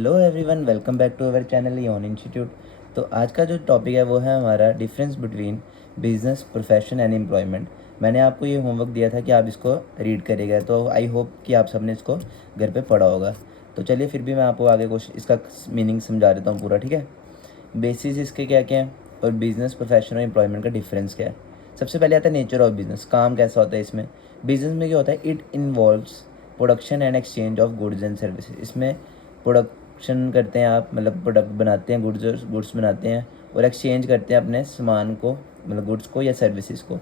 Hello everyone, welcome back to our channel योन institute. तो आज का जो टॉपिक है वो है हमारा difference between business, profession and employment. मैंने आपको ये होमवर्क दिया था कि आप इसको रीड करिएगा, तो आई होप कि आप सबने इसको घर पे पढ़ा होगा। तो चलिए फिर भी मैं आपको आगे कुछ इसका मीनिंग समझा देता हूँ पूरा, ठीक है। बेसिस इसके क्या क्या हैं और बिजनेस, प्रोफेशन और एम्प्लॉयमेंट का डिफरेंस क्या है। सबसे पहले आता है नेचर ऑफ बिजनेस, काम कैसा होता है इसमें। बिजनेस में क्या होता है, it involves production and exchange of goods and services. इसमें प्रोडक्शन करते हैं आप, मतलब प्रोडक्ट बनाते हैं, गुड्स बनाते हैं और एक्सचेंज करते हैं अपने सामान को, मतलब गुड्स को या सर्विसेज को।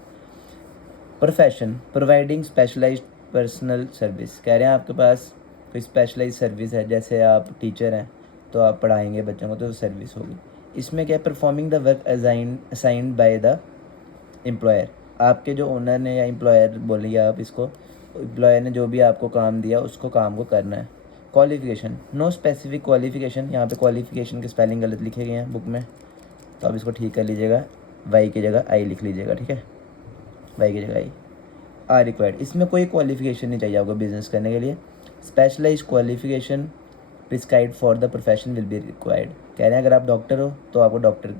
Profession, providing specialized personal service. कह रहे हैं आपके पास कोई स्पेशलाइज सर्विस है, जैसे आप टीचर हैं तो आप पढ़ाएंगे बच्चों को, तो सर्विस होगी। इसमें क्या है, performing the work assigned by the employer. आपके जो ओनर ने या एम्प्लॉयर बोलिए आप इसको, एम्प्लॉयर ने जो भी आपको काम दिया उसको काम को करना है। Qualification, no specific qualification. यहाँ पे क्वालिफिकेशन के स्पेलिंग गलत लिखे गए हैं बुक में, तो आप इसको ठीक कर लीजिएगा, वाई की जगह आई लिख लीजिएगा, ठीक है, वाई की जगह आई। आर रिक्वायर्ड, इसमें कोई क्वालिफिकेशन नहीं चाहिए आपको बिजनेस करने के लिए। Specialize qualification prescribed for the profession will be required. कह रहे हैं अगर आप डॉक्टर हो तो आपको डॉक्टर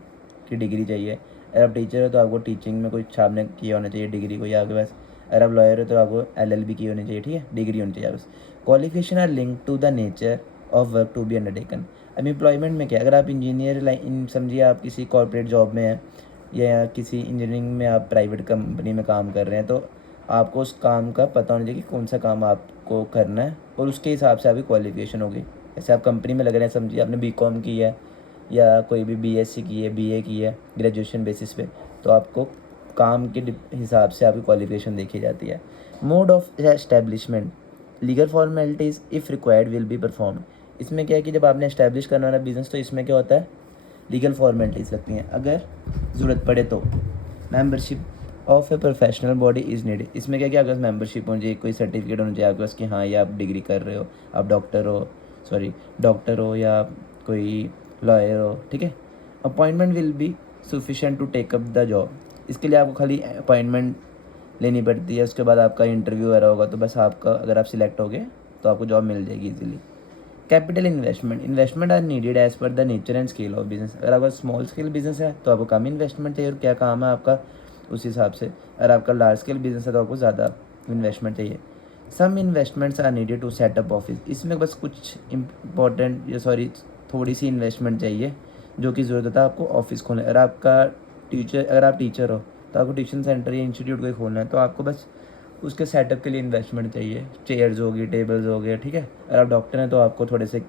की डिग्री चाहिए, अगर आप टीचर हो तो आपको टीचिंग में कुछ आपने किया होना चाहिए, डिग्री कोई आपके पास। अगर आप लॉयर हो तो आपको LLB की होनी चाहिए, ठीक है, डिग्री होनी चाहिए बस। Qualification are link to the nature of work to be undertaken. अब एम्प्लॉयमेंट में क्या, अगर आप इंजीनियर लाइन समझिए, आप किसी कॉर्पोरेट जॉब में हैं या किसी इंजीनियरिंग में आप प्राइवेट कंपनी में काम कर रहे हैं, तो आपको उस काम का पता होना चाहिए कि कौन सा काम आपको करना है और उसके हिसाब से आपकी क्वालिफिकेशन होगी। जैसे आप कंपनी में लग रहे हैं, समझिए आपने BCom की है या कोई भी BSc की है, BA की है ग्रेजुएशन बेसिस पे, तो आपको काम के हिसाब से आपकी क्वालिफिकेशन देखी जाती है। Mode of establishment, legal formalities if required will be perform. इसमें क्या है कि जब आपने एस्टेब्लिश करना है बिज़नेस, तो इसमें क्या होता है, लीगल फॉर्मेलिटीज़ लगती हैं अगर ज़रूरत पड़े तो। Membership of a professional body is needed. इसमें क्या क्या, अगर मेंबरशिप होनी चाहिए, कोई सर्टिफिकेट होना चाहिए आपके पास कि हाँ ये आप डिग्री कर रहे हो, आप डॉक्टर हो या कोई लॉयर हो, ठीक है। Appointment will be sufficient to take up the job. इसके लिए आपको खाली अपॉइंटमेंट लेनी पड़ती है, उसके बाद आपका इंटरव्यू वगैरह होगा, तो बस आपका, अगर आप सिलेक्ट हो गए तो आपको जॉब मिल जाएगी easily. Capital investment are needed as per the nature and scale of business. अगर आपका स्मॉल स्केल बिजनेस है तो आपको कम इन्वेस्टमेंट चाहिए, और क्या काम है आपका उस हिसाब से। अगर आपका लार्ज स्केल बिजनेस है तो आपको ज़्यादा इन्वेस्टमेंट चाहिए। Some investments are needed to set up office. इसमें बस कुछ इम्पोर्टेंट थोड़ी सी इन्वेस्टमेंट चाहिए जो कि ज़रूरत होता है आपको ऑफिस खोलने। अगर आप टीचर हो तो आपको ट्यूशन सेंटर या इंस्टीट्यूट कोई खोलना है, तो आपको बस उसके सेटअप के लिए इन्वेस्टमेंट चाहिए, चेयर्स होगी, टेबल्स हो गए, ठीक है। अगर आप डॉक्टर हैं तो आपको थोड़े से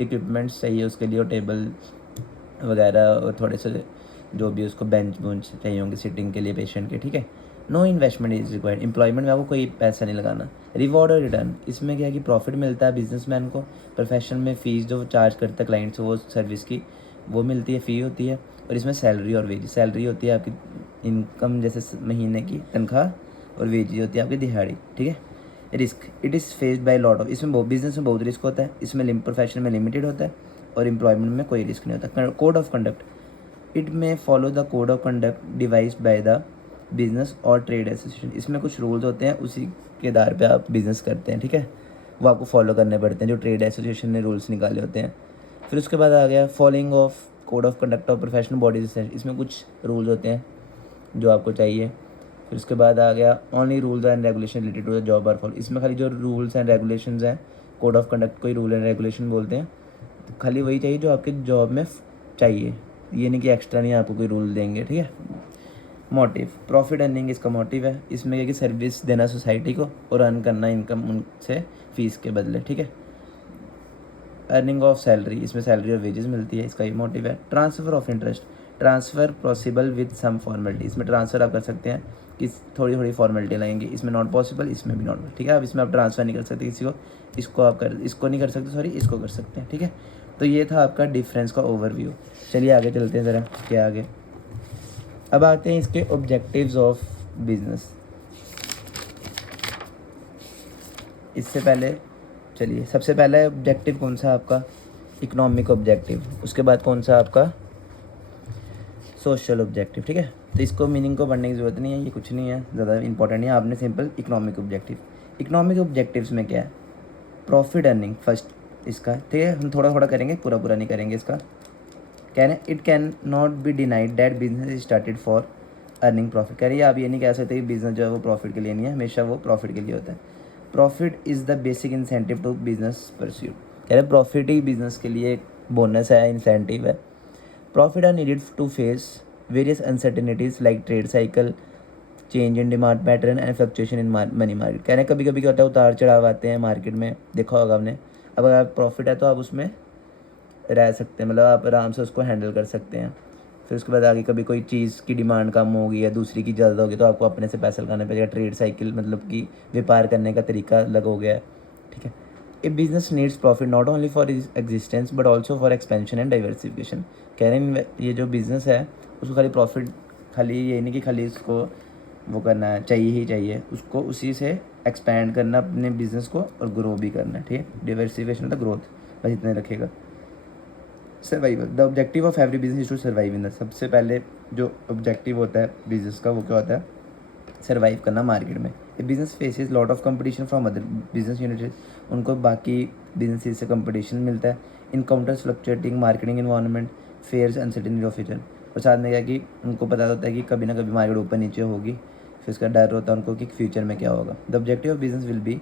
इक्विपमेंट्स चाहिए उसके लिए, और टेबल वगैरह और थोड़े से जो भी उसको बेंच बुंच चाहिए होंगे सिटिंग के लिए पेशेंट के, ठीक है। No investment is required. Employment में आपको कोई पैसा नहीं लगाना। रिवॉर्ड और रिटर्न, इसमें क्या है कि प्रॉफिट मिलता है बिजनेसमैन को। प्रोफेशन में फ़ीस जो चार्ज करता है क्लाइंट से, वो सर्विस की वो मिलती है, फ़ी होती है। और इसमें सैलरी और वेज, सैलरी होती है आपकी इनकम, जैसे महीने की तनख्वाह, और वेज होती है आपकी दिहाड़ी, ठीक है। Risk, it is faced by lot of, इसमें बहुत बिजनेस में बहुत रिस्क होता है, इसमें प्रोफेशन में लिमिटेड होता है और एम्प्लॉयमेंट में कोई रिस्क नहीं होता। कोड ऑफ कंडक्ट, इट में follow the code of conduct devised by the business और ट्रेड एसोसिएशन। इसमें कुछ रूल्स होते हैं, उसी के आधार पे आप बिज़नेस करते हैं, ठीक है, वो आपको फॉलो करने पड़ते हैं, जो ट्रेड एसोसिएशन ने रूल्स निकाले होते हैं। फिर उसके बाद आ गया following of code of conduct of professional bodies. इसमें कुछ रूल्स होते हैं जो आपको चाहिए। फिर उसके बाद आ गया only rules and regulation related to the job are follow. इसमें खाली जो रूल्स एंड रेगुलेशंस हैं, कोड ऑफ कंडक्ट कोई रूल एंड रेगुलेशन बोलते हैं, तो खाली वही चाहिए जो आपके जॉब में चाहिए, ये नहीं कि एक्स्ट्रा नहीं आपको कोई रूल देंगे, ठीक है। मोटिव, प्रॉफिट अर्निंग इसका मोटिव है। इसमें क्या कि सर्विस देना सोसाइटी को और अर्न करना इनकम उनसे फीस के बदले, ठीक है। अर्निंग ऑफ सैलरी, इसमें सैलरी और वेजेस मिलती है, इसका ये मोटिव है। Transfer of interest, transfer possible with some formality. इसमें ट्रांसफ़र आप कर सकते हैं कि थोड़ी थोड़ी फॉर्मेलिटी लगेंगी, इसमें नॉट पॉसिबल, इसमें भी नॉट, ठीक है। अब इसमें आप ट्रांसफ़र नहीं कर सकते किसी को, इसको नहीं कर सकते, सॉरी, इसको कर सकते हैं, ठीक है। तो ये था आपका डिफरेंस का ओवरव्यू। चलिए आगे चलते हैं ज़रा, क्या आगे। अब आते हैं इसके ऑब्जेक्टिव्स ऑफ बिजनेस। इससे पहले चलिए, सबसे पहला ऑब्जेक्टिव कौन सा आपका, इकोनॉमिक ऑब्जेक्टिव। उसके बाद कौन सा आपका, सोशल ऑब्जेक्टिव, ठीक है। तो इसको मीनिंग को पढ़ने की ज़रूरत नहीं है, ये कुछ नहीं है, ज़्यादा इंपॉर्टेंट नहीं है, आपने simple economic objective. Economic objectives में क्या है, प्रॉफिट अर्निंग फर्स्ट, इसका, ठीक है, हम थोड़ा थोड़ा करेंगे, पूरा पूरा नहीं करेंगे इसका। कह रहे हैं it can not be denied that business is started for earning profit. कह रही है आप ये नहीं कह सकते कि बिजनेस जो है वो प्रॉफिट के लिए नहीं है, हमेशा वो प्रॉफिट के लिए होता है। Profit is the basic incentive to business pursuit. कह रहे प्रॉफिट ही बिजनेस के लिए एक बोनस है, इंसेंटिव है। Profit are needed to face various uncertainties like trade cycle, change in demand pattern and fluctuation in money market. कह रहे हैं कभी कभी क्या होता है, उतार चढ़ाव आते हैं मार्केट में, देखा होगा आपने। अब अगर प्रॉफिट है तो आप उसमें रह सकते हैं, मतलब आप आराम से उसको हैंडल कर सकते हैं। फिर उसके बाद आगे कभी कोई चीज़ की डिमांड कम होगी या दूसरी की ज़्यादा होगी तो आपको अपने से पैसा लगाना पड़ेगा। ट्रेड साइकिल मतलब कि व्यापार करने का तरीका अलग हो गया है, ठीक है। A business needs profit not only for existence but also for expansion and diversification. कह रहे हैं ये जो बिज़नेस है उसको खाली प्रॉफिट, खाली ये नहीं कि खाली इसको वो करना है, चाहिए ही चाहिए, उसको उसी से एक्सपैंड करना अपने बिजनेस को और ग्रो भी करना है, ठीक है। डिवर्सिफिकेशन मतलब ग्रोथ, बस इतने रखेगा। Survival the objective of every business is to survive in the, सबसे पहले जो ऑब्जेक्टिव होता है बिजनेस का वो क्या होता है, सर्वाइव करना मार्केट में। A business faces lot of competition from other business units, उनको बाकी बिजनेस से कंपटीशन मिलता है। Encounters fluctuating marketing environment, fears uncertainty of future. और साथ में क्या कि उनको पता होता है कि कभी ना कभी मार्केट ऊपर नीचे होगी, फिर उसका डर होता है उनको कि फ्यूचर में क्या होगा। The objective of business will be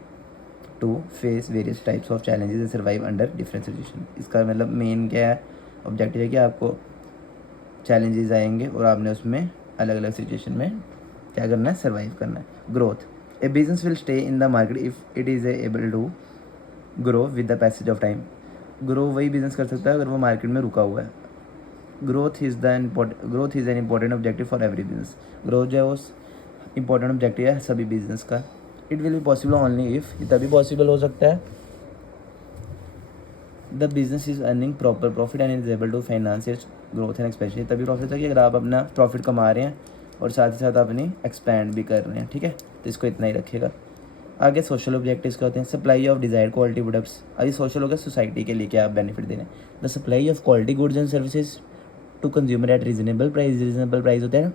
to face various types of challenges and survive under different situation. इसका मतलब मेन क्या है, ऑब्जेक्टिव है कि आपको चैलेंजेस आएंगे और आपने उसमें अलग अलग सिचुएशन में क्या करना है, सर्वाइव करना है। Growth a business will stay in the market if it is able to grow with the passage of time. Grow वही बिजनेस कर सकता है अगर वो मार्केट में रुका हुआ है। Growth is an important objective for every business. Growth जो है वो इंपॉर्टेंट ऑब्जेक्टिव है सभी बिजनेस का। It will be possible only if, ये तभी पॉसिबल हो सकता है the business is earning proper profit and is able to finance its growth and expansion. तभी प्रॉफिट होता है कि अगर आप अपना प्रॉफिट कमा रहे हैं और साथ ही साथ अपनी एक्सपैंड भी कर रहे हैं, ठीक है। तो इसको इतना ही रखिएगा। आगे सोशल ऑब्जेक्टिव्स क्या होते हैं, supply of desired quality products. अभी सोशल हो गया सोसाइटी के लिए क्या आप बेनिफिट दे रहे हैं। The supply of quality goods and services to consumer at reasonable price. Reasonable price होता है ना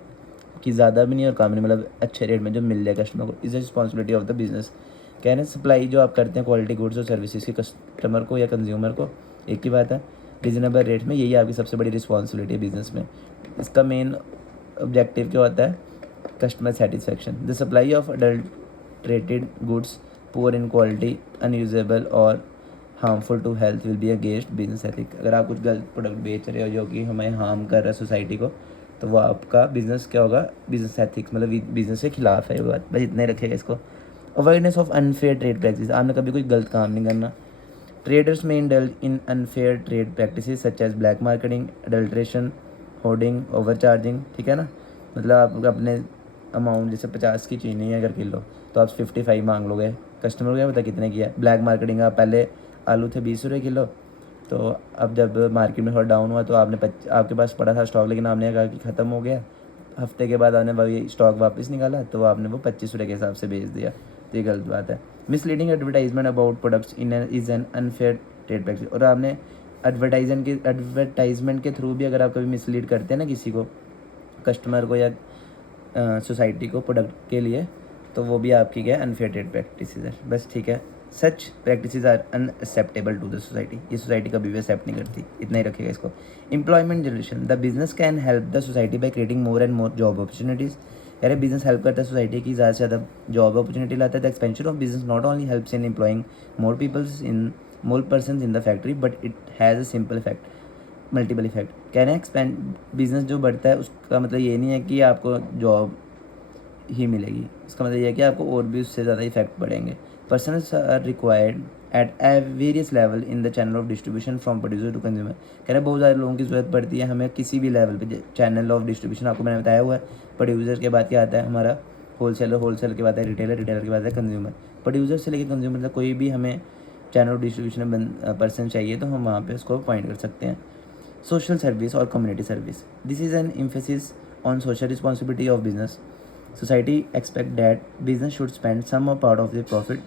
कि ज़्यादा भी नहीं और कम नहीं, मतलब अच्छे रेट में जो मिल जाए कस्टमर को, is the responsibility of the business. कह रहे हैं सप्लाई जो आप करते हैं क्वालिटी गुड्स और सर्विसेज के कस्टमर को या कंज्यूमर को, एक ही बात है, रीजनेबल रेट में, यही आपकी सबसे बड़ी रिस्पॉन्सिबिलिटी है बिजनेस में। इसका मेन ऑब्जेक्टिव क्या होता है, customer satisfaction. The supply of adulterated goods poor in quality unusable और harmful to health will be against business ethic. अगर आप कुछ गलत प्रोडक्ट बेच रहे हो जो कि हमें हार्म कर रहा है सोसाइटी को, तो वो आपका बिजनेस क्या होगा, बिजनेस एथिक्स मतलब बिजनेस के खिलाफ है ये बात, बस इतने रखेगा इसको। Awareness of unfair trade practice, आपने कभी कोई गलत काम नहीं करना। ट्रेडर्स में indulge in unfair trade practices such as black marketing, adulteration, hoarding, over charging, ठीक है ना। मतलब आप अपने अमाउंट जैसे 50 की चीनी है अगर किलो तो आप 55 मांग लोगे, कस्टमर को क्या पता कितने की है। ब्लैक मार्केटिंग, आप पहले आलू थे 20 रुपये किलो, तो अब जब मार्केट में थोड़ा डाउन हुआ तो आपने आपके पास पड़ा था स्टॉक लेकिन आपने कहा कि ख़त्म हो गया, हफ्ते के बाद आपने वही स्टॉक वापस निकाला तो आपने वो 25 रुपये के हिसाब से बेच दिया, तो ये गलत बात है। Misleading advertisement about products in is an unfair trade practice. और आपने एडवर्टाइजमेंट के थ्रू भी अगर आप कभी मिसलीड करते हैं ना किसी को, कस्टमर को या सोसाइटी को प्रोडक्ट के लिए, तो वो भी आपकी क्या है, अनफेयर ट्रेड प्रैक्टिस है, बस, ठीक है। Such practices are unacceptable to the society, ये सोसाइटी कभी भी एक्सेप्ट नहीं करती, इतना ही रखेगा इसको। Employment generation the business can help the society by creating more and more job opportunities. यार बिजनेस हेल्प करता है सोसाइटी की ज़्यादा से ज़्यादा जॉब अपॉर्चुनिटी लाता है। The expansion of business not only helps in employing more person in the factory but it has a simple effect multiple effect. कह रहे हैं एक्सपेंड बिजनेस जो बढ़ता है उसका मतलब ये नहीं है कि आपको जॉब ही मिलेगी, इसका मतलब ये है कि आपको और भी उससे ज़्यादा इफेक्ट पड़ेंगे। Personals are required at various level in the channel of distribution from producer to consumer. कह रहे हैं बहुत सारे लोगों की ज़रूरत पड़ती है हमें किसी भी लेवल पे चैनल ऑफ डिस्ट्रीब्यूशन, आपको मैंने बताया हुआ है। प्रोड्यूसर के बाद क्या आता है हमारा होलसेलर, होलसेलर के बाद है रिटेलर, रिटेलर के बाद है कंज्यूमर। प्रोड्यूसर से लेकर कंज्यूमर तक कोई भी हमें चैनल ऑफ डिस्ट्रीब्यूशन में पर्सन चाहिए तो हम वहाँ पे उसको पॉइंट कर सकते हैं। सोशल सर्विस और community service, this is an emphasis on social responsibility of business. Society expect that business should spend some part of their profit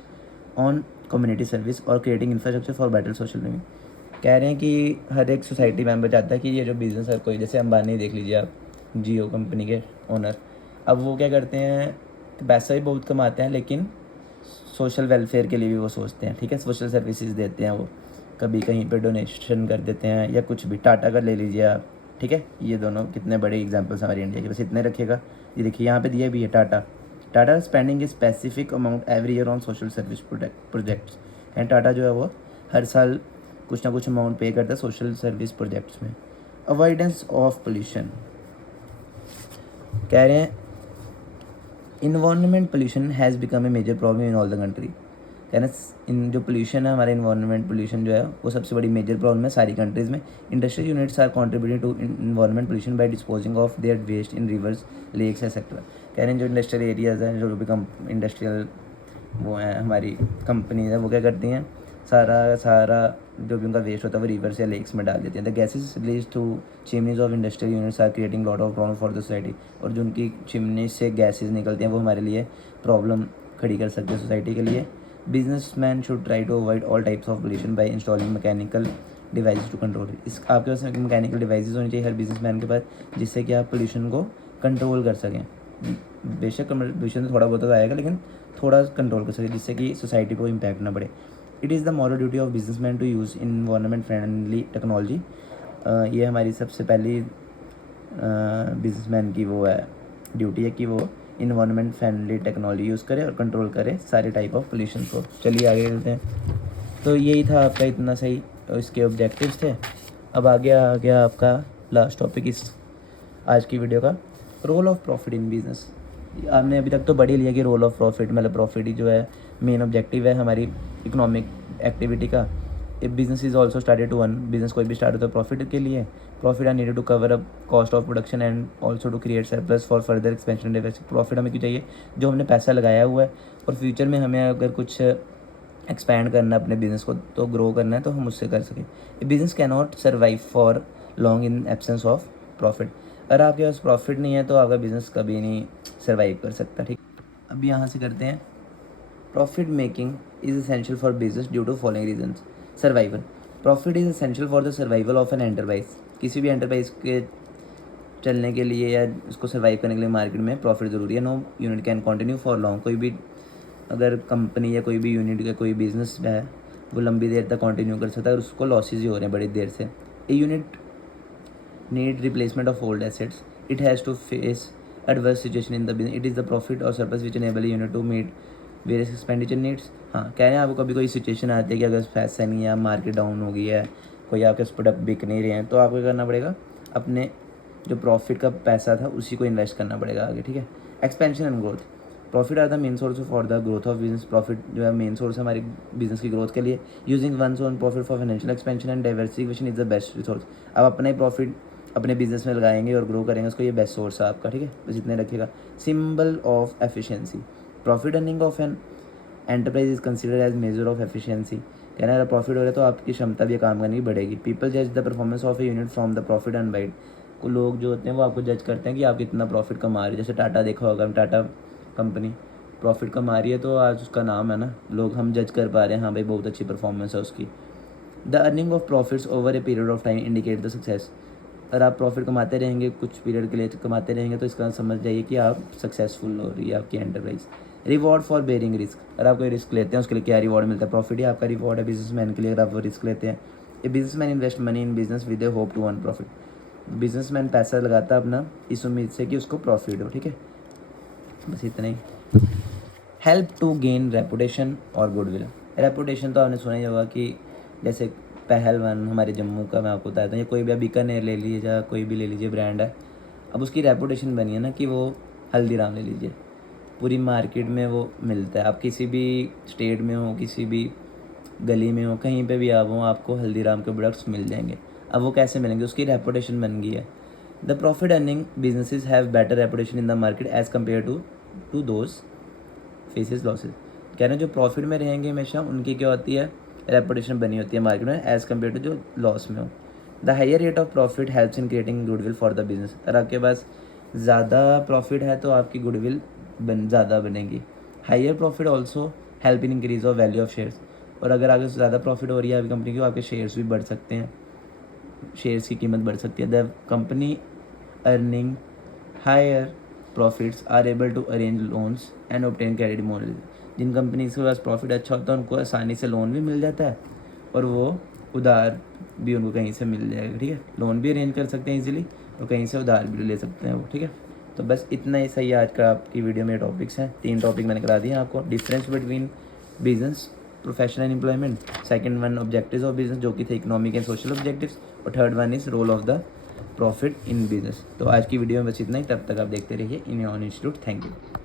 on community service or creating infrastructure for better social living। कह रहे हैं कि हर एक society member चाहता है कि ये जो बिज़नेस है, कोई जैसे अंबानी देख लीजिए आप, जियो कंपनी के ओनर, अब वो क्या करते हैं, पैसा भी बहुत कमाते हैं लेकिन सोशल वेलफेयर के लिए भी वो सोचते हैं, ठीक है, सोशल सर्विसेज देते हैं वो। कभी कहीं पे डोनेशन कर देते हैं या कुछ भी। टाटा का ले लीजिए आप, ठीक है, ये दोनों कितने बड़े एग्जांपल्स हमारे इंडिया के, बस इतने रखिएगा। ये देखिए यहाँ पे दिया भी है Tata. Tata spending a specific amount every year on social service projects. And Tata जो है वो हर साल कुछ ना कुछ अमाउंट पे करता है सोशल सर्विस प्रोजेक्ट्स में। अवॉइडेंस ऑफ पोल्यूशन, कह रहे हैं environment pollution has become a major problem in all the country. कहना इन जो पोल्यूशन है हमारे इन्वायरमेंट पोल्यूशन जो है वो सबसे बड़ी मेजर प्रॉब्लम है सारी कंट्रीज़ में। Industrial units are contributing to environment pollution by disposing of their waste in rivers, lakes etcetera. कह रहे हैं जो इंडस्ट्रियल एरियाज़ हैं, जो भी इंडस्ट्रियल वो हैं हमारी कंपनीज है, वो क्या करती हैं, सारा जो भी उनका वेस्ट होता है वो रिवर्स या लेक्स में डाल देते हैं। The gases release through chimneys of industrial units are creating lot of problem for the society. और जो उनकी चिमनी से गैसेज निकलती हैं वो हमारे लिए प्रॉब्लम खड़ी कर सकते हैं सोसाइटी के लिए। Businessman should try to avoid all types of pollution by installing mechanical device to control it. इस आपके पास मैकेनिकल डिवाइसेस होनी चाहिए हर बिजनेसमैन के पास, जिससे कि आप पोल्यूशन को कंट्रोल कर सकें। बेशक पोल्यूशन तो थोड़ा बहुत तो आएगा, लेकिन थोड़ा कंट्रोल कर सकें, जिससे कि सोसाइटी को इम्पैक्ट ना पड़े। It is the moral duty of businessman to use environment friendly technology. ये हमारी सबसे पहली बिजनेसमैन की वो है ड्यूटी है कि वो इन्वायरमेंट फ्रेंडली टेक्नोलॉजी यूज़ करे और कंट्रोल करे सारे टाइप ऑफ पोल्यूशन को। चलिए आगे चलते हैं। तो यही था आपका इतना सही इसके ऑब्जेक्टिव्स थे। अब आगे आ गया आपका लास्ट टॉपिक इस आज की वीडियो का, role of profit in business. आपने अभी तक तो बढ़ ही लिया कि रोल ऑफ प्रॉफिट, मतलब प्रॉफिट ही जो है मेन ऑब्जेक्टिव है हमारी इकोनॉमिक एक्टिविटी का। If business is also started to earn, business कोई भी स्टार्ट होता है प्रॉफिट के लिए। Profit are needed to cover up cost of production and also to create surplus for further expansion divest. Profit हमें क्यों चाहिए, जो हमने पैसा लगाया हुआ है और फ्यूचर में हमें अगर कुछ एक्सपैंड करना है अपने बिजनेस को, तो ग्रो करना है, तो हम उससे कर सकें। A business can not survive for long in absence of profit. अगर आपके पास प्रॉफिट नहीं है तो आपका बिजनेस कभी नहीं सर्वाइव कर सकता, ठीक। अब यहाँ से करते हैं, profit making is essential for business due to following reasons. Survival, profit is essential for the survival of an enterprise. किसी भी एंटरप्राइज के चलने के लिए या उसको सर्वाइव करने के लिए मार्केट में प्रॉफिट ज़रूरी है। No unit can continue for long, कोई भी अगर कंपनी या कोई भी यूनिट का कोई बिजनेस है वो लंबी देर तक कंटिन्यू कर सकता है और उसको लॉसेज ही हो रहे हैं बड़ी देर से। A unit need replacement of old assets, it has to face adverse situation in the business, it is the profit और surplus which enable unit to meet various expenditure needs. हाँ, कह रहे हैं आपको कभी कोई सिचुएशन आती है कि अगर पैसा नहीं है, मार्केट डाउन हो गई है, कोई आपके प्रोडक्ट बिक नहीं रहे हैं, तो आपको करना पड़ेगा अपने जो प्रॉफिट का पैसा था उसी को इन्वेस्ट करना पड़ेगा आगे, ठीक है। Expansion and growth, profit are the main source for the growth of business. Profit जो है मेन सोर्स है हमारी बिजनेस की ग्रोथ के लिए। Using one's own profit for financial expansion and diversification is the best resource. आप अपना ही profit अपने बिजनेस में लगाएंगे और ग्रो करेंगे उसको, ये बेस्ट सोर्स है आपका, ठीक है, बस इतने रखिएगा। Symbol of efficiency, profit earning of an enterprise is considered as measure of efficiency. कहना है प्रॉफिट हो रहा है तो आपकी क्षमता भी काम करने की बढ़ेगी। पीपल जज the performance of a unit from the profit earn by it. को लोग जो होते हैं वो आपको जज करते हैं कि आप कितना प्रॉफिट कमा रहे हो। जैसे टाटा देखा होगा, टाटा कंपनी प्रॉफिट कमा रही है तो आज उसका नाम है ना, लोग हम जज कर पा रहे हैं, हाँ भाई बहुत अच्छी परफॉर्मेंस है उसकी। The earning of profits over a period of time indicate the success. अगर आप प्रॉफिट कमाते रहेंगे, कुछ पीरियड के लिए कमाते रहेंगे, तो इसका समझ जाइए कि आप सक्सेसफुल हो रही है आपकी enterprise. Reward for bearing risk, अगर आप कोई रिस्क लेते हैं उसके लिए क्या रिवॉर्ड मिलता है, प्रॉफिट ही आपका रिवॉर्ड है बिजनेसमैन के लिए अगर आप वो रिस्क लेते हैं। A businessman invest money in business with a hope to earn profit. Businessman पैसा लगाता है अपना इस उम्मीद से कि उसको प्रॉफिट हो, ठीक है, बस इतना ही। हेल्प टू गेन रेपुटेशन और गुडविल। रेपुटेशन तो आपने सुना ही होगा कि जैसे पहलवान हमारे जम्मू का, मैं आपको बताता हूँ, या कोई भी बीकानेर ले लीजिए या कोई भी ले लीजिए ब्रांड है, अब उसकी रेपुटेशन बनी है ना कि वो हल्दीराम ले लीजिए, पूरी मार्केट में वो मिलता है। आप किसी भी स्टेट में हो, किसी भी गली में हो, कहीं पे भी आप हो, आपको हल्दीराम के प्रोडक्ट्स मिल जाएंगे। अब वो कैसे मिलेंगे, उसकी रेपुटेशन बन गई है। The profit earning businesses have better reputation in the market as compare to those faces losses. कह रहे हैं जो प्रॉफिट में रहेंगे हमेशा उनकी क्या होती है, रेपुटेशन बनी होती है मार्केट में एज़ कम्पेयर टू जो लॉस में हो। The higher rate of profit helps in creating goodwill for the business. अगर आपके पास ज़्यादा प्रॉफिट है तो आपकी गुडविल ज़्यादा बनेगी। Higher profit also help in increase of value of shares. और अगर आगे ज़्यादा प्रॉफिट हो रही है आपकी कंपनी की, आपके शेयर्स भी बढ़ सकते हैं, शेयर्स की कीमत बढ़ सकती है। The company earning higher profits are able to arrange loans and obtain credit moral. जिन कंपनीज के पास प्रॉफिट अच्छा होता है उनको आसानी से लोन भी मिल जाता है और वो उधार भी उनको कहीं से मिल जाएगा, ठीक है। लोन भी अरेंज कर सकते हैं इजीली और कहीं से उधार भी ले सकते हैं वो, ठीक है। तो बस इतना ही सही है आज का आपकी वीडियो में टॉपिक्स हैं। 3 टॉपिक मैंने करा दिए आपको। Difference between business, profession and employment. Second one objectives of business, जो कि थे इकोनॉमिक एंड सोशल ऑब्जेक्टिव्स। और third one is role of the profit in business. तो आज की वीडियो में बस इतना ही। तब तक आप देखते रहिए in your institute. Thank you.